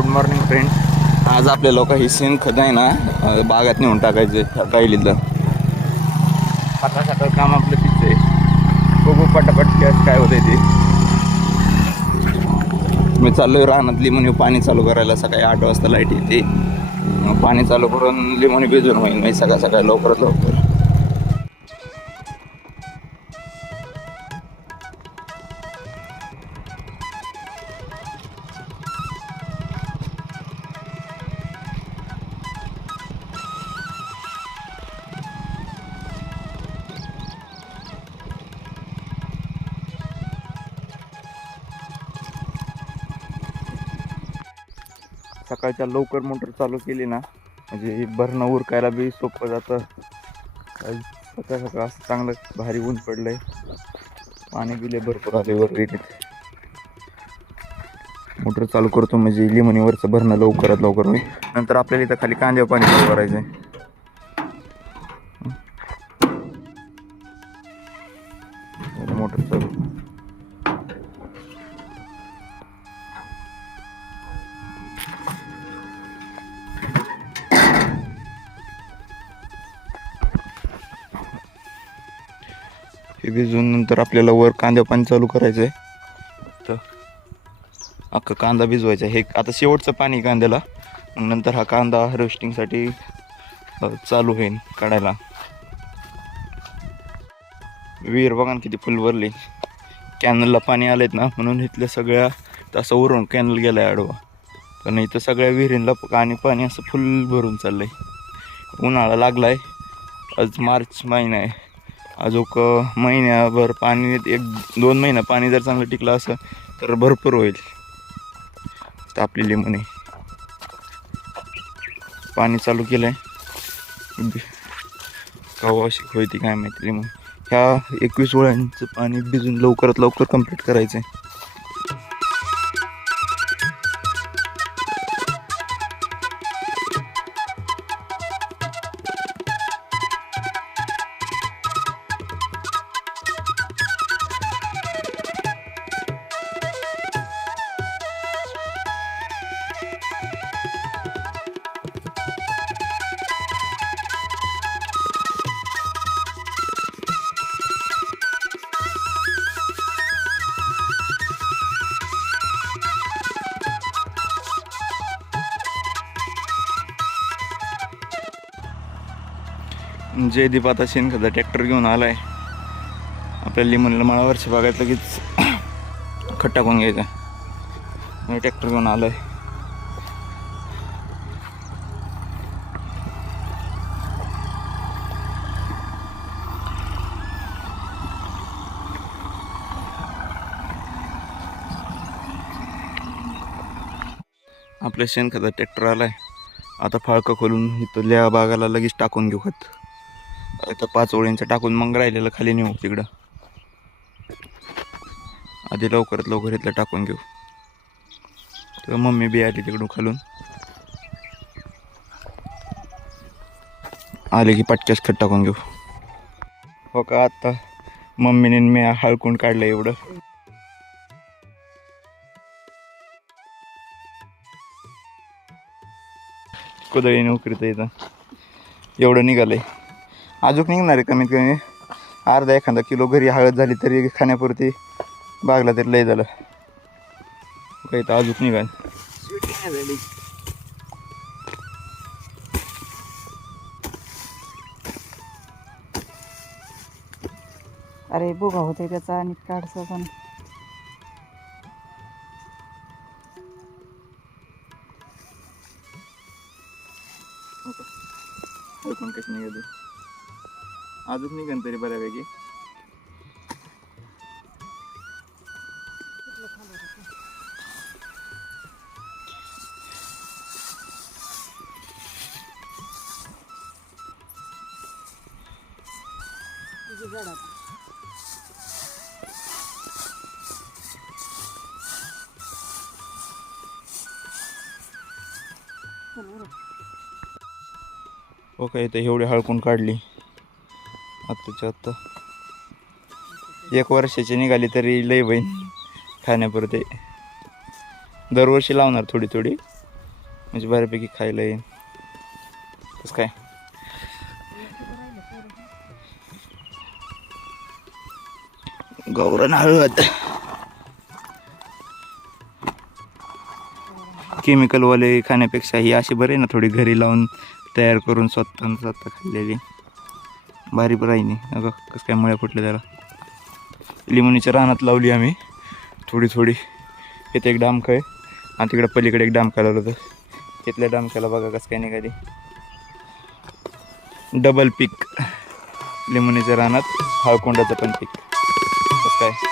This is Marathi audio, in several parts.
Good morning friend. आज आपल्या लोक ही शेणखत आहे ना बागात नेऊन टाकायचे गाईलीला. सकाळ सकाळ काम आपलं तिचं आहे. बघू पटापट काय होतंय ते. मी चाललोय रानात लिंबूनी पाणी चालू करायला. सकाळी 8 वाजता लाईट येते. मग पाणी चालू करून लिंबूनी भिजून होईल मी सकाळ सकाळी लवकरात लवकर. सकाळच्या लवकर मोटर चालू केली ना म्हणजे भरणं उरकायला बी सोपं जातं. सकाळ सकाळ असं चांगलं भारी ऊन पडलंय. पाणी बिले भरपूर आले वर विहिरीत. मोटर चालू करतो म्हणजे लिमणीवरचं भरणं लवकरात लवकर होईल. नंतर आपल्याला इथं खाली कांद्यावर पाणी चालू करायचं आहे. मोटर चालू हे भिजून नंतर आपल्याला वर कांद्या पाणी चालू करायचं आहे. तर अख्खा कांदा भिजवायचा. हे आता शेवटचं पाणी कांद्याला. मग नंतर हा कांदा हार्वेस्टिंगसाठी चालू होईल काढायला. विहीर बघा किती फुल भरली. कॅनलला पाणी आलेत ना म्हणून इथल्या सगळ्या तसं वरून कॅनल गेलाय आडवा. पण इथं सगळ्या विहिरींना पाणी असं फुल भरून चाललंय. उन्हाळा लागलाय. आज मार्च महिना आहे. अजून महिन्याभर पाणी 1-2 महिना पाणी जर चांगलं टिकलं असं तर भरपूर होईल. आपली लिंबूने पाणी चालू केलंय. कवा अशी होती काय माहिती. लिंबू ह्या 21 ओळ्यांचं पाणी भिजून लवकरात लवकर कंप्लीट करायचं आहे. जयदीप आता शेणखताचा ट्रॅक्टर घेऊन आलाय. आपल्या लिंबूला माळावरच्या भागात लगेच खत टाकून घ्यायचा. ट्रॅक्टर घेऊन आलाय. आपल्या शेणखताचा ट्रॅक्टर आलाय. आता फाळकं खोलून इथल्या बागाला लगेच टाकून घेऊ खत. आता 5 ओळींचं टाकून मग राहिलेलं खाली नेऊ तिकडं. आधी लवकरात लवकर इथलं टाकून घेऊ. तर मम्मी बी आली तिकडून खालून. आले की पटक्यास खत टाकून घेऊ. हो का आता मम्मीने मी हळकून काढलं एवढं. कुदळीने उकरीत इथं एवढं निघालंय. अजून निघणार आहे कमीत कमी अर्धा 1 किलो. घरी हळद झाली तरी खाण्यापुरती बागला तरी लय झालं. काही तर अजून निघाल. अरे बोगा होते त्याचा आणि काढसा पण. अजून कसं निघाल अजून निघन तरी बऱ्यापैकी. ओके तर एवढी हळकून काढली आत्ताच्या आत्ता. 1 वर्षाची निघाली तरी लय बहीण खाण्यापुरते. दरवर्षी लावणार थोडी थोडी. म्हणजे बऱ्यापैकी खायला येईल. कसं काय गावरान हळद केमिकलवाले खाण्यापेक्षा ही अशी बरे ना थोडी घरी लावून तयार करून स्वतः खाल्लेली भारी राही नाही. अगं कसं काय मळ्या फुटले त्याला. लिंबणीच्या रानात लावली आम्ही थोडी थोडी. इथे एक डामकं आहे आणि तिकडे पलीकडे एक डामका लावलं होतं. तिथल्या डामक्याला बघा कसं काय निघाली. डबल पीक लिंबणीच्या रानात हळकुंडाचं पण पीक. कसं काय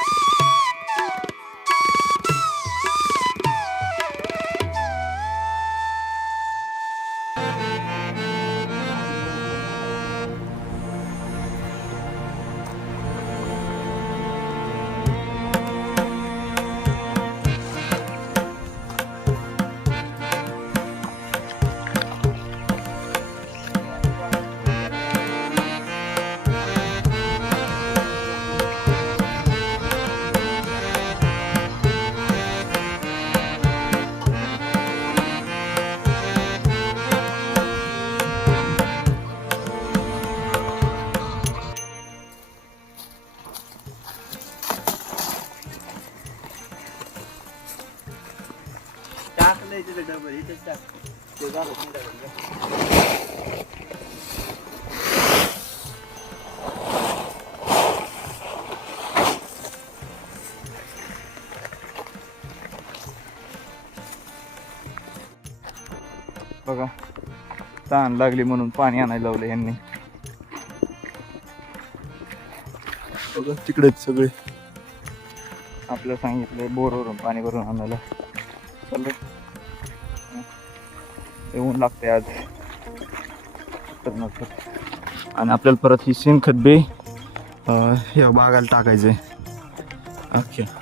बघा तहान लागली म्हणून पाणी आणायला लावलं यांनी. बघा तिकडेच सगळे आपल्याला सांगितलं बोरवरून पाणी भरून आणायला चाललंय. येऊन लागते आज आणि आपल्याला परत ही शेणखत बे हे बागायला टाकायचंय. ओके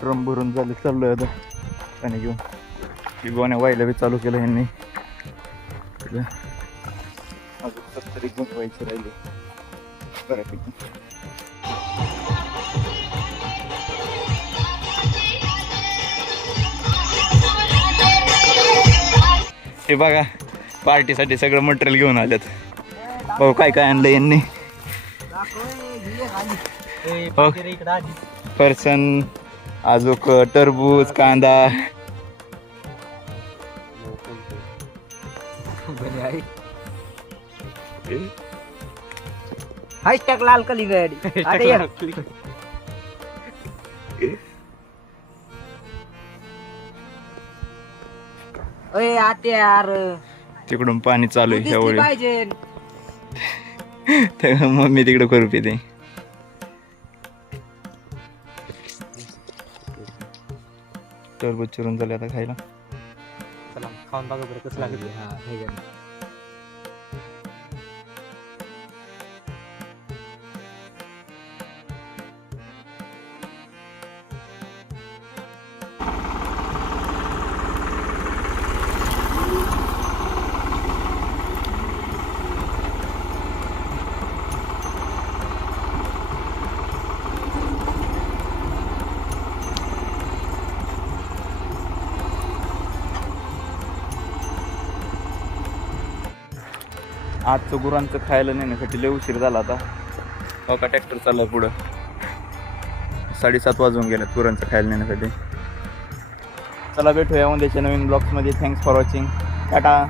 ड्रम भरून झाले चाललोय आता पाणी घेऊन. ही गोण्या व्हायला बी चालू केलं यांनी. अजून 70 गुंठ व्हायचे राहिले बऱ्यापैकी. हे बघा पार्टीसाठी सगळं मटेरियल घेऊन आल्यात. भाऊ काय काय आणलं यांनी. फरसन अजूक टरबूज कांदा हायस्टॅग लाल कली गाडी. अरे आते यार तिकडून पाणी चालू आहे ह्यावेळी. पाहिजे मम्मी तिकडे करू पिते. टरबूज चिरून झाले आता खायला. चला खाऊन बघा बरं कसं लागत. हा हे घ्या. आजचं गुरांचं खायला नेण्यासाठी लय उशीर झाला आता. हो का ट्रॅक्टर चालला पुढं. 7:30 वाजून गेल्यात गुरांचं खायला नेण्यासाठी. चला भेटूया उद्याच्या नवीन ब्लॉग्समध्ये. Thanks for watching. टाटा.